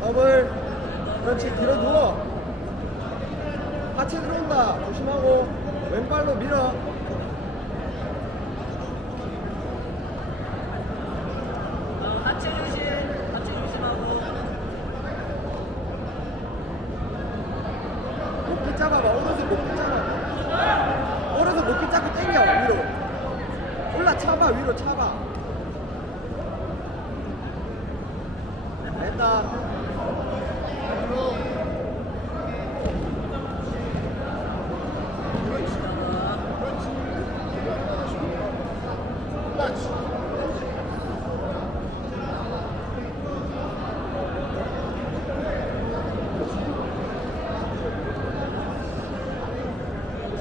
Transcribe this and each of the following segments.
더블. 그렇지 뒤로 누워. 같이 들어온다. 조심하고 왼발로 밀어 어, 하체 조심. 하체 조심하고. 목기 잡아봐 오른손 목기 잡아 오른손 목기 잡고 당겨 위로 올라차봐 위로 차봐 됐다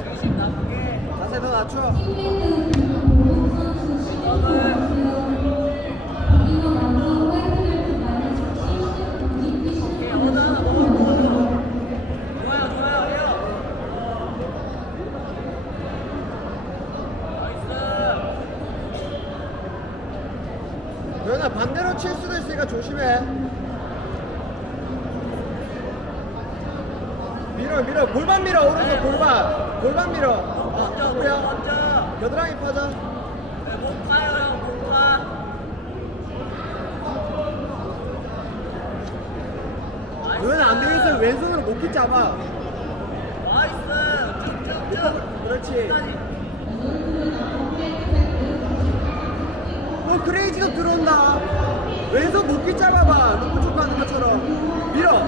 중심 나쁘게. 자세 더 낮춰 오케이, 어느 하나 먹어, 먹어. 좋아요, 좋아요, 해요. 도현아 반대로 칠 수도 있으니까 조심해. 밀어 밀어. 골반 밀어 오른손 골반. 골반 밀어. 아 먼저, 앞으로야? 먼저. 겨드랑이 파자. 네, 못 가요, 형, 못 가. 나이스. 도현아 안 되겠어 왼손으로 목기 잡아. 나이스. 쭉쭉쭉. 그렇지 너 크레이지도 들어온다. 왼손 목기 잡아봐. 루프 축구하는 것처럼. 밀어.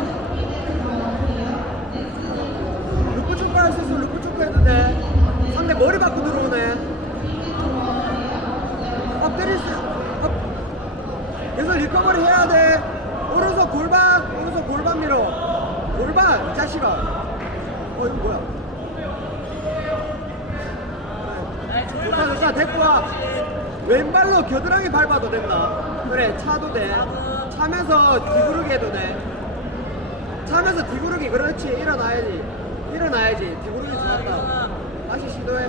루프 축구 할수 있으면 루프 축구 해도 돼 상대 머리 받고 들어오네. 업 때릴 수 업. 계속 리커버리 해야 돼. 오른손 골반 오른손 골반 밀어. 골반 이 자식아. 어 이거 뭐야? 네, 졸라 좋다. 데리고 와 왼발로 겨드랑이 밟아도 된다. 그래 차도 돼. 차면서 뒤구르기 해도 돼. 차면서 뒤구르기 그렇지. 일어나야지. 일어나야지. 뒤구르기 잘한다. 다시 시도해.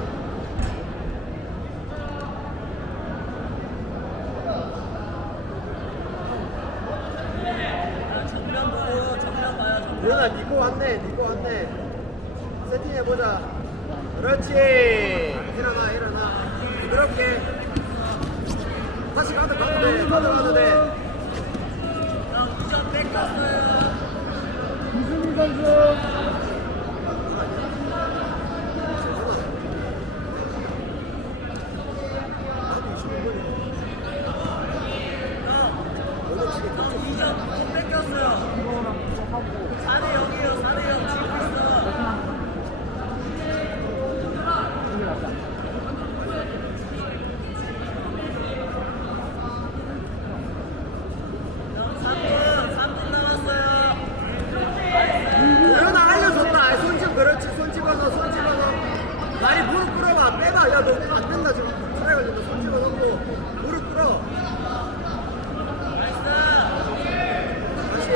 정면 보고 니꺼 왔네 니꺼 왔네. 세팅해보자. 그렇지. 일어나 일어나. 부드럽게 가도 돼 가도 가도 돼 형 우전 뺏겼어요 이승민 선수 형 우전 못 뺏겼어요 4대 0이에요 4대 0 지고 있어 형 3분 3분 남았어요 도현아 알려줬다 손집 그렇지 손 집어서 손 집어서 다리 무릎 끌어봐 빼봐 야너 안 된다 지금 트라이 걸린다 손 집어넣고 무릎 끌어 나이스 다시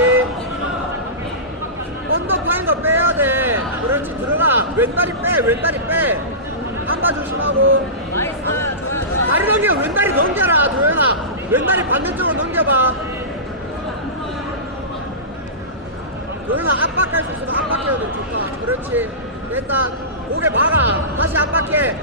언더 파인 거 빼야 돼 그렇지 들어가 왼다리 빼 왼다리 빼. 한바 조심하고. 다리 넘겨 왼다리 넘겨라 도현아. 왼다리 반대쪽으로 넘겨봐. 도현아 압박할 수 있으면 압박해야 돼 좋다. 그렇지. 됐다. 고개 박아. 다시 압박해